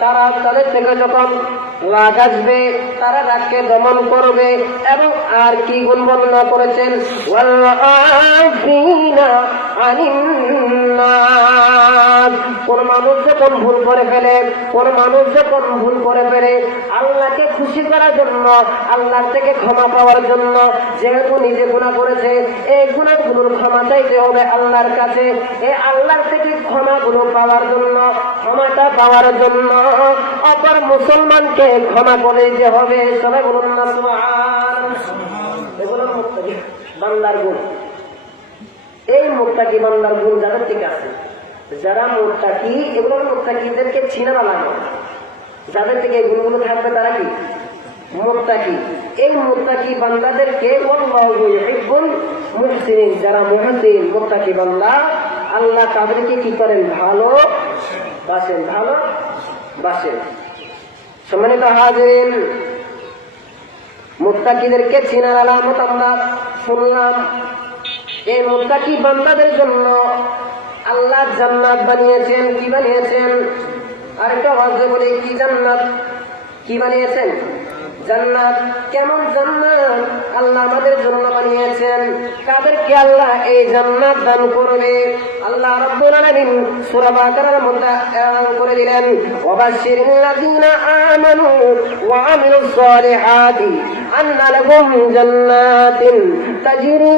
তারা তাদের থেকে যখন রাগ আসবে তারা রাগকে দমন করবে। এবং আর কি গুণ বর্ণনা করেছেন, কোন মানুষ যখন ভুল করে ফেলে, আল্লাহকে খুশি করার জন্য, আল্লাহ থেকে ক্ষমা পাওয়ার জন্য, যেহেতু নিজে গুনাহ করেছে এই গুনাহগুলোর ক্ষমা চাইতে হবে আল্লাহর কাছে। এই আল্লাহর থেকে ক্ষমাগুলো পাওয়ার জন্য, ক্ষমাটা পাওয়ার জন্য অপর মুসলমানকে ক্ষমা করে দিতে হবে। সবাই বলুন না সুবহানাল্লাহ। এগুলো মুত্তাকি বান্দার গুণ। এই মুত্তাকি বান্দার গুণ যাদের থেকে আছে, যারা মুত্তাকি, এগুলো মুত্তাকিদেরকে চিনার আলামত। যাদের থেকে এই গুণগুলো থাকবে তারা কি মুত্তাকি। এই মুত্তাকি বান্দাদেরকে আল্লাহু ইউহিব্বুল মুহসিনিন, যারা মুহসিন মুত্তাকি বান্দা, আল্লাহ তাদেরকে কি করেন, ভালোবাসেন। সম্মানিত হাজিরিন, মুত্তাকিদেরকে চিনার আলামত আমরা শুনলাম। এই মুত্তাকি বান্দাদের জন্য আল্লাহ জান্নাত বানিয়েছেন। কি বানিয়েছেন? আরেকটা ওয়াজে বলি, কি জান্নাত, কি বানিয়েছেন? জান্নাত। কেমন জান্নাত আল্লাহ আমাদের জন্য বানিয়েছেন? কাদেরকে আল্লাহ এই জান্নাত দান করবে? আল্লাহ রাব্বুল আলামিন সূরা বাকারার মধ্যে এলান করে দিলেন, ওয়াবাশশিরিল লাযিনা আমানু ওয়া আমিলুস সালিহাতি আন্না লাহুম জান্নাতিন তাজরি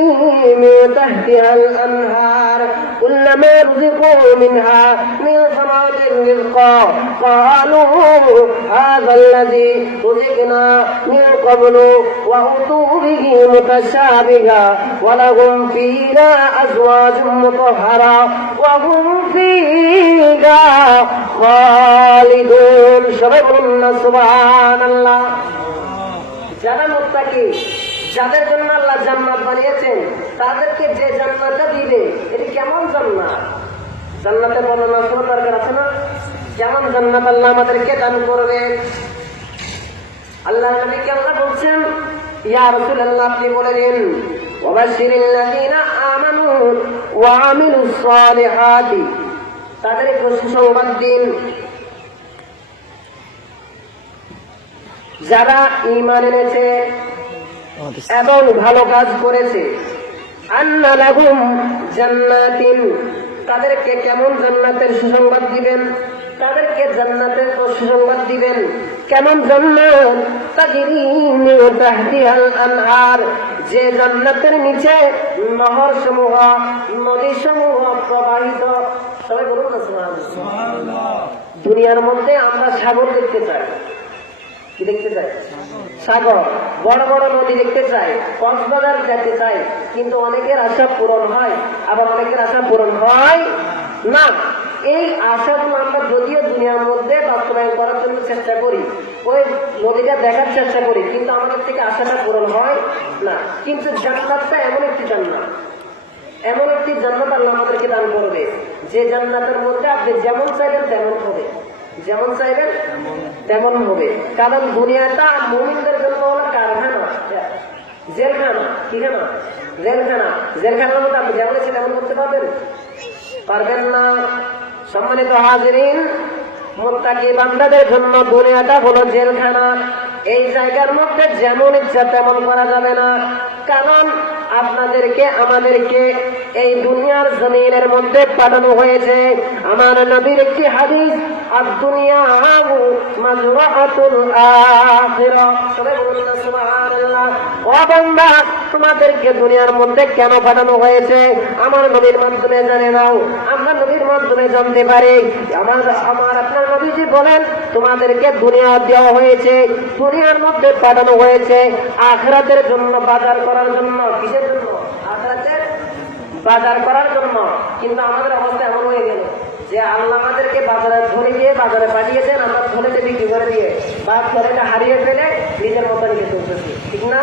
মিন তাহতিহাল আনহার কুল্লামা রুযিকু মিনহা মিন সামারাতির রিজকা ক্বালু হাযাল্লাযী রুযিকনা من قبل وأتوا به متشابها ولهم فيها أزواج مطهرة وهم فيها خالدون سبحان الله। যারা মুত্তাকি, যাদের জন্য আল্লাহ জান্নাত বানিয়েছেন, তাদেরকে যে জান্নাতটা দিবে, এটি কেমন জান্নাত? জান্নাতে বর্ণনা করার দরকার আছে না? কেমন জান্নাত আল্লাহ আমাদেরকে দান করবে? আল্লাহ নবীকে আল্লাহ বলছেন, ইয়া রাসূলুল্লাহ, আপনি বলে দিন, ওয়াবাশশিরিল লাযিনা আমানু ওয়া আমিলুস সালিহাতি, তাদেরকে সুসংবাদ দিন যারা ঈমান এনেছে এবং ভালো কাজ করেছে। আন্না লাহুম জান্নাতিন, তাদেরকে কেমন জান্নাতের সুসংবাদ দিবেন? তাদেরকে জান্নাতের সুসংবাদ দিবেন। কেমন জান্নাত? তাজরি মিন তাহতিহাল আনহার, যে জান্নাতের নিচে নহর সমূহ, নদী সমূহ প্রবাহিত। সবাই বলুন না সুবহানাল্লাহ। দুনিয়ার মধ্যে আমরা সাগর দেখতে চাই। কি দেখতে চাই? সাগর, বড় বড় নদী দেখতে চাই, কক্সবাজার যেতে চাই। কিন্তু অনেকের আশা পূরণ হয়, আবার অনেকের আশা পূরণ হয় না। এই আশাগুলো আমরা যদিও দুনিয়ার মধ্যে বাস্তবায়ন করার জন্য চেষ্টা করি, ওই নদীটা দেখার চেষ্টা করি, কিন্তু আমাদের থেকে আশাটা পূরণ হয় না। কিন্তু জান্নাতটা এমন একটি জান্নাত, এমন একটি জান্নাত আল্লাহ আমাদেরকে দান করবে, যে জান্নাতের মধ্যে আপনি যেমন চাইবেন তেমন হবে, যেমন চাইবেন তেমন হবে। কারণ দুনিয়াটা মুমিনদের জন্য হলো কারখানা, জেলখানা। কি খানা? জেলখানা। জেলখানার মধ্যে আপনি যেমন আছে তেমন করতে পারবেন না। সম্মানিত হাজিরিন, মুত্তাকি বান্দাদের জন্য দুনিয়াটা হলো জেলখানা। এই জায়গার মধ্যে যেমন ইচ্ছা তেমন করা যাবে না। কারণ আপনাদেরকে আমাদেরকে এই দুনিয়ার জমিনের মধ্যে পাঠানো হয়েছে। আমার নবীর একটি হাদিস, আদ-দুনিয়া মাজরাআতুল আখিরাহ। সবাই বলুন না সুবহানাল্লাহ। ও বান্দা, তোমাদেরকে দুনিয়ার মধ্যে কেন পাঠানো হয়েছে আমার নবীর মাধ্যমে জানে নাও। আমরা নবীর মাধ্যমে জানতে পারি। আপনার নবীজি বলেন, তোমাদেরকে দুনিয়া দেওয়া হয়েছে, দুনিয়ার মধ্যে পাঠানো হয়েছে আখিরাতের জন্য, বাজার করার জন্য। কিসের জন্য? আখিরাতের বাজার করার জন্য। কিন্তু আমাদের অবস্থা এমন হয়ে গেল যে আল্লাহ আমাদেরকে বাজারে ধরে গিয়ে বাজারে পাঠিয়েছেন, আমরা ধরেতে বিক্রি করে দিয়ে বা ধরেটা হারিয়ে ফেলে নিজের মতো নিয়ে চলতেছি, ঠিক না?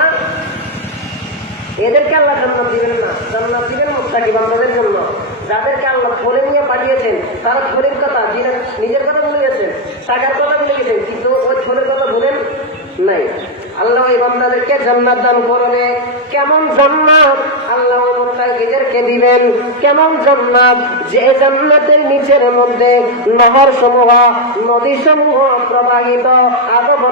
এদেরকে আল্লাহ জান্নাত দিবেন না। জান্নাত দিবেন মুত্তাকি বান্দাদের জন্য। যাদেরকে আল্লাহ ধরে নিয়ে পাঠিয়েছেন, তারা ধরের কথা, নিজের কথা ভুলে গেছেন, টাকার কথা ভুলে গেছেন, কিন্তু ওই ধরের কথা ভুলেন নাই। আল্লাহ ওই বান্দাদেরকে জান্নাত দান করবে। কেমন জান্নাত আল্লাহ ওই মুত্তাকিদেরকে দিবেন? কেমন জান্নাত? যে জান্নাতের নিচের মধ্যে নহর সমূহ, নদী সমূহ প্রবাহিত, আদব